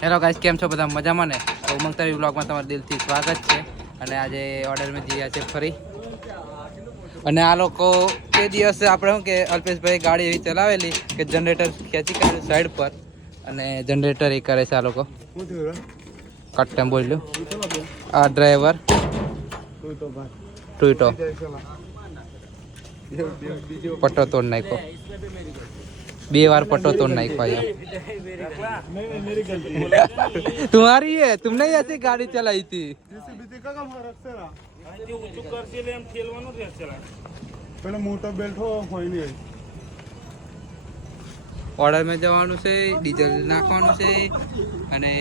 Hello guys, કેમ છો બધા? મજામાં ને? તો ઉમંગ તારી વ્લોગમાં તમારું દિલથી સ્વાગત છે. અને આજે ઓર્ડર મેં જીયા છે ફરી. અને આ લોકો તે દિવસે આપણે શું કે અલ્પેશભાઈ ગાડી એવી ચલાવેલી કે જનરેટર ખેંચી કાઢ્યું સાઈડ પર અને જનરેટર એ કરે છે આ લોકો. કટ ટાઈમ બોલ્યો આ ડ્રાઈવર ટુઈટો પટ્ટો તોડ નાખ્યો. 2 बार पट्टो तोड़ नहीं पाया. तुम्हारी है, तुमने ऐसे गाड़ी चलाई थी. ऑर्डर में जवानों से डीजल नाखवानों से અને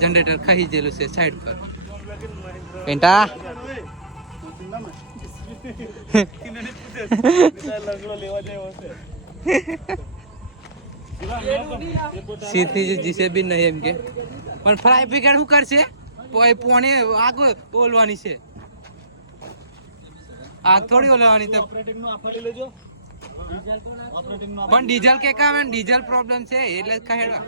જનરેટર ખાઈ જેલું છે સાઈડ પર. પેન્ટા સીધી જીસે બી નહીં એમ કે પણ ફ્રાય બ્રિગેડ શું કરશે? પોણે આગ ઓલવાની છે, આગ થોડી ઓલવાની. તો પણ ડીઝલ કે કામ ડીઝલ પ્રોબ્લેમ છે એટલે જ કહેવા.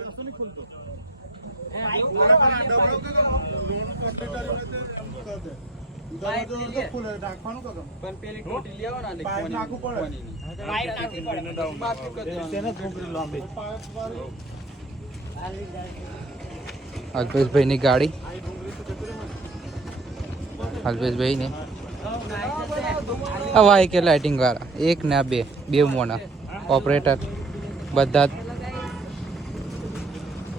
અલ્પેશભાઈ ની ગાડી, અલ્પેશભાઈ ને હવા કે લાઇટિંગ વાળા 1 ને 2 મોના ઓપરેટર બધા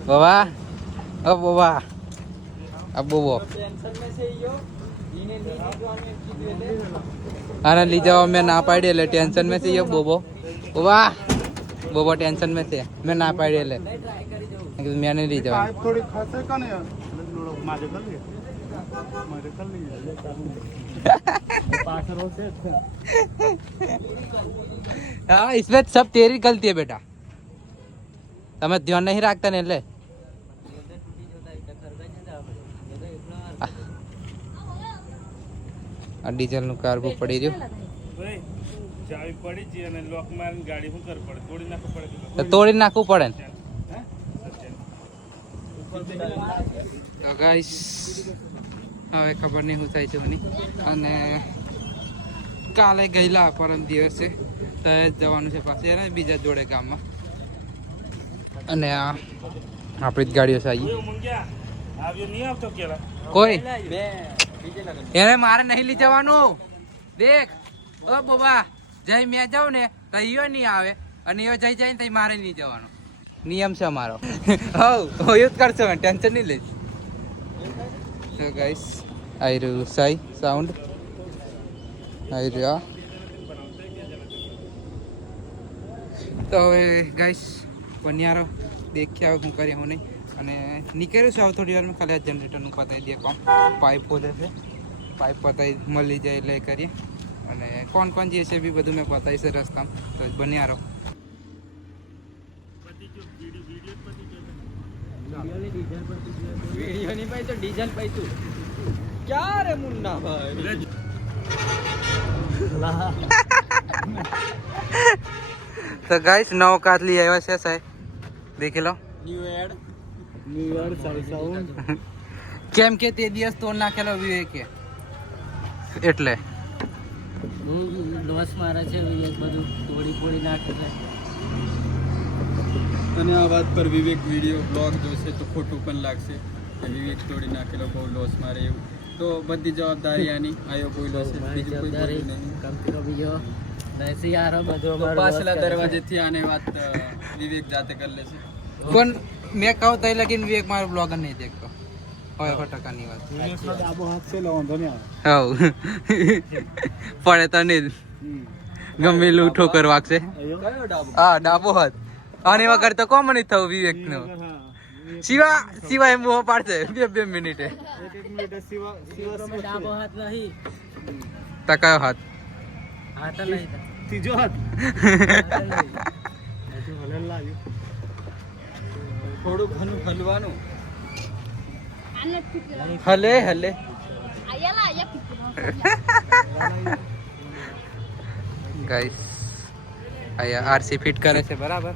બાબા બાબા અબો अरे ली जाओ, मैं ना पाड़ी ले टेंशन में से ये बोबो वाह बोबो टेंशन में से मैं ना पाड़ी ले मैं नहीं ली जाओ. हाँ इसमें सब तेरी गलती है बेटा, તમે ધ્યાન નહીં રાખતા ને એટલે. આ ડીઝલ નું કાર્બુ પડી રહ્યું, ચાવી પડી છે અને લોક મારીને ગાડી શું કર પડે? તોડી નાખવું પડે. તો તોડી નાખવું પડે ને. તો ગાઈસ હવે ખબર નહીં શું થાય છે મને. અને કાલે ગયેલા પરમ દિવસે તો જવાનું છે પાસે એને બીજા જોડે ગામમાં. અને આ આપણી જ ગાડીઓ છે કોઈ એને મારે નહીં લઈ જવાનું. દેખ ઓ બાબા, જઈ મેં જાઉં ને તો ઈયો નહીં આવે અને ઈયો જઈ જાય ને તો મારે નહીં જવાનું. નિયમ છે અમારો. હવ એવું જ કરશો, ટેન્શન નહીં લઈશ. તો ગાઈસ આઈ રહ્યું સાઈ સાઉન્ડ આઈ રહ્યા. તો હવે ગાઈસ બન્યારો દેખ્યા હું કરી હું નહીં. અને નીકળ્યું છે આવ થોડી વારમાં. ખાલી આ જનરેટરનું પતાવી દે કામ. પાઇપ ખોલે છે, પાઇપ પતાવી મળી જાય એટલે કરીએ. અને કોણ કોણ જે છે બી બધું મેં બતાવીશ છે રસ્તામાં. તો બન્યા રહો. ડીઝલ પૈતું ક્યાં રે મુન્ના ભાઈ? તો ગાઈસ નવો કાતલી આવ્યા છે સાહેબ, દેખી લો. ન્યુ એડ સાઉન્ડ કેમ કે તે દિવસ તોડ નાખેલો વિવેકે એટલે લોસ મારે છે. વિવેક બધું તોડી ફોડી નાખે છે. અને આ વાત પર વિવેક વિડીયો બ્લોગ જોશે તો ખોટું પણ લાગશે કે વિવેક તોડી નાખેલો બહુ લોસ મારે એવું. તો બધી જવાબદારી આની આયો કોઈ લોસ બીજું કોઈ બોલ્યું નહીં. કંપીરો બીજો નૈસી યાર બધું પાછલા દરવાજેથી આને વાત વિવેક જાતે કરી લેશે. પણ મેં કહું તઈ લગીન વિવેક મારો બ્લોગ નહીં દેખતો. 100% વાત. ડાબો હાથ છે વાંધો નહીં હવ પડે તો નહીં ગમે એટલું ઠોકર વાગશે. હા ડાબો હાથ આની વગર તો કોમ નહીં થવું વિવેક નું. સિવાય મોહ પાડશે 2 મિનિટે. ડાબો હાથ નહીં તો કયો હાથ? હાથ નહીં, ત્રીજો હાથ. થોડું ઘણું હલવાનું. હલે હલે ગાઈસ અહીંયા આરસી ફિટ કરે છે બરાબર.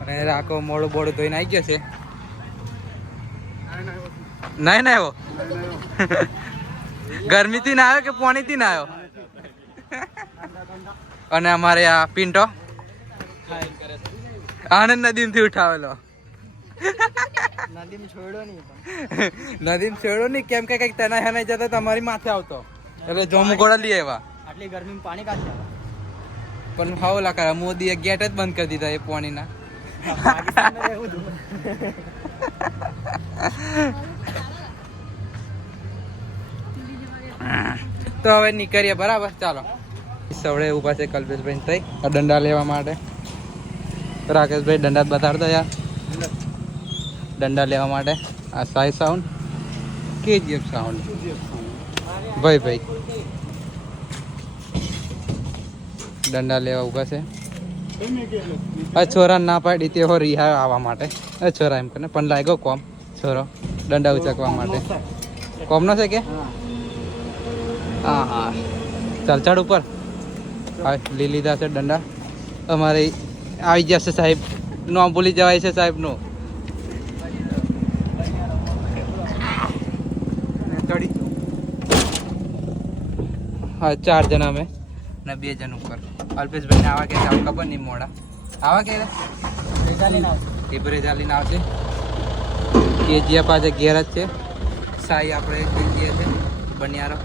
અને રાખો મોડું બોડું ધોઈને આવી ગયો છે. નહીં આવ્યો ગરમીથી ના આવ્યો કે પાણીથી ના આવ્યો અને અમારે આ પિન્ટો આનંદ નદીમથી ઉઠાવેલો નદીમ છોડ્યો નહીં કેમ કે કઈક તના હેનાઈ જતો તમારી માથે આવતો એટલે જોમુ ગોળા લઈ આવ્યા આટલી ગરમીમાં પાણી કાઢી પણ હાવ લાકા મોદીએ ગેટ જ બંધ કરી દીધા એ પાણીના તો હવે નીકળીએ બરાબર ચાલો સવડે ઉભા છે કલ્પેશભાઈ થઈ દંડા લેવા માટે રાકેશભાઈ દંડા બતાડતો યાર દંડા લેવા માટે આ સાઈ સાઉન્ડ KGF સાઉન્ડ ભાઈ દંડા લેવા ઉભા છે આ છોરા ના પાડી તેઓ રિહા આવવા માટે છોરા એમ કરીને પણ લાગ્યો કોમ છોરો દંડા ઉચકવા માટે કોમનો છે કે હા હા ચાલચાડ ઉપર હા લઈ લીધા છે દંડા અમારે આવી જશે સાહેબ નામ ભૂલી જવાય છે સાહેબનું હા 4 જણા અમે ને 2 જણ ઉપર અલ્પેશભાઈ આવા કે ખબર નહીં મોડા આવા કે ચાલીને આવશે KGF પાસે ઘેર જ છે સાઈ આપણે જઈએ છે બનિયારો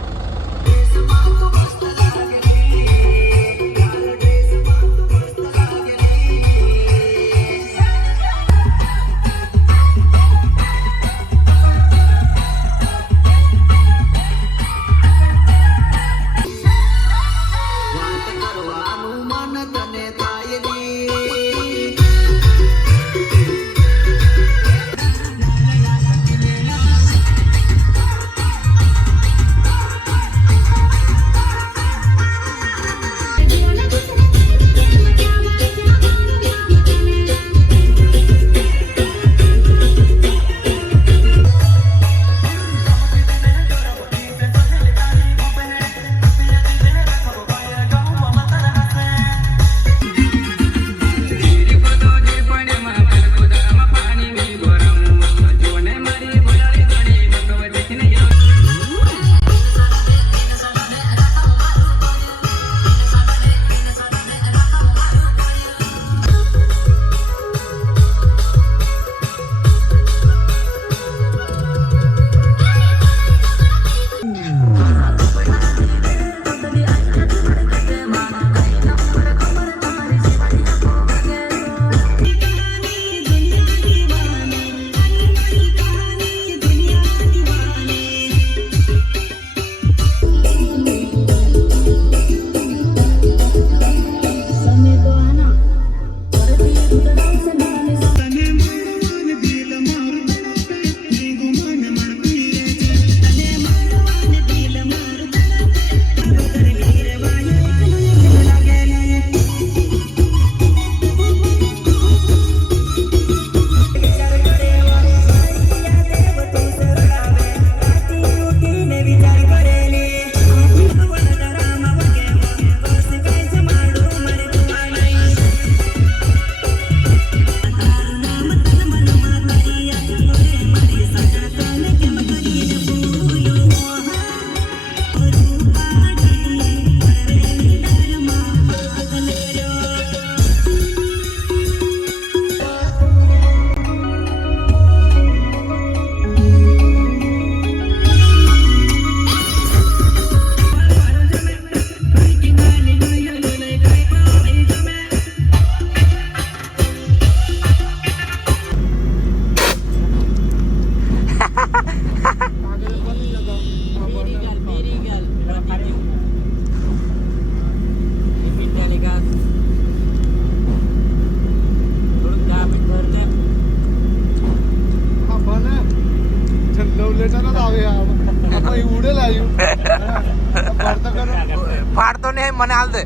ફાડતો નહીં મને હાલ દે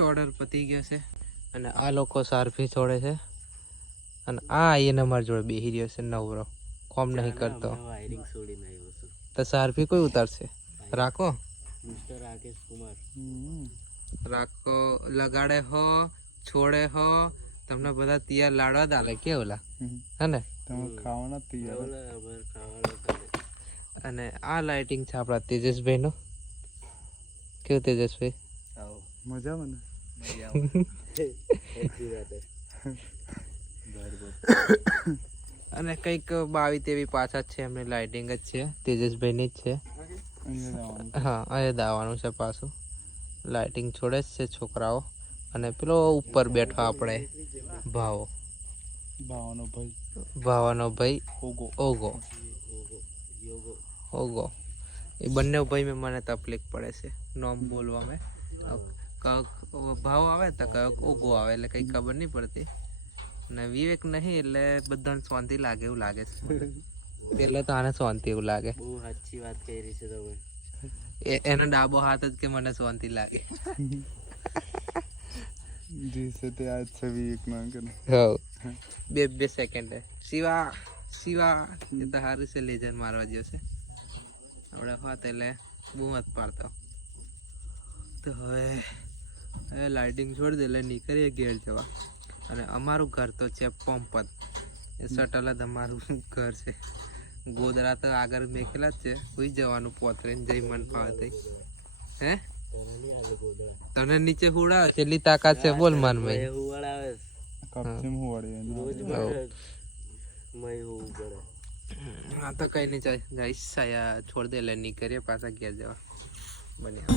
ઓર્ડર પતી ગયો છે અને આ લોકો સારફી છોડે છે અને આ એને અમારી જોડે બેહી રહ્યો છે નવરો, કોમ નહીં કરતો. તો સારફી કોઈ ઉતારશે? રાખો રાખો લગાડે હો, છોડે હો, તમને બધા તૈયાર લાડવા દાલે કે ઓલા હે ને ખાવાના તૈયાર. અને આ લાઇટિંગ છે આપણા તેજસભાઈ નો. કેવું તેજસભાઈ? મજા મને. અને કંઈક 22-23 પાછા છે, એમની લાઇટિંગ જ છે, તેજસભાઈની જ છે. હા અહીંયા દાવાનું છે પાછું. લાઇટિંગ છોડે જ છે છોકરાઓ. અને પેલો ઉપર બેઠો આપણે ભાવાનો ભાઈ ઓગો. એ બંને ભાઈ મેં મને તકલીફ પડે છે નોમ બોલવામાં. ભાવ આવે તો કયો ઓગો આવે એટલે કઈ ખબર નહીં પડતી. અને વિવેક નહીં એટલે બધાને શાંતિ લાગે એવું લાગે છે. પેલા તો આને શાંતિ એવું લાગે. બહુ સાચી વાત કરી છે તમે. એનો ડાબો હાથ જ કે મને શાંતિ લાગે. બે સેકન્ડ શિવા એ તો સારું છે, લેજર મારવા જશે આપણે હોત એટલે બહુ મત પાડતો. તો હવે લાઇટિંગ છોડી દે એટલે નીકળીએ ઘેર જવા. અને અમારું ઘર તો છે પંપત, એ સટલ જ અમારું ઘર છે. ગોદરા તો આગળ મેકેલા જ છે, કોઈ જવાનું પોતરીને જઈ મન ફાવે હે. તને નીચે હુડાવે કેટલી તાકાત છે બોલ મન ભાઈ. હા તો કઈ નહીં જઈશ છોડ દે એટલે નીકળીએ પાછા ઘેર જવા બન્યા.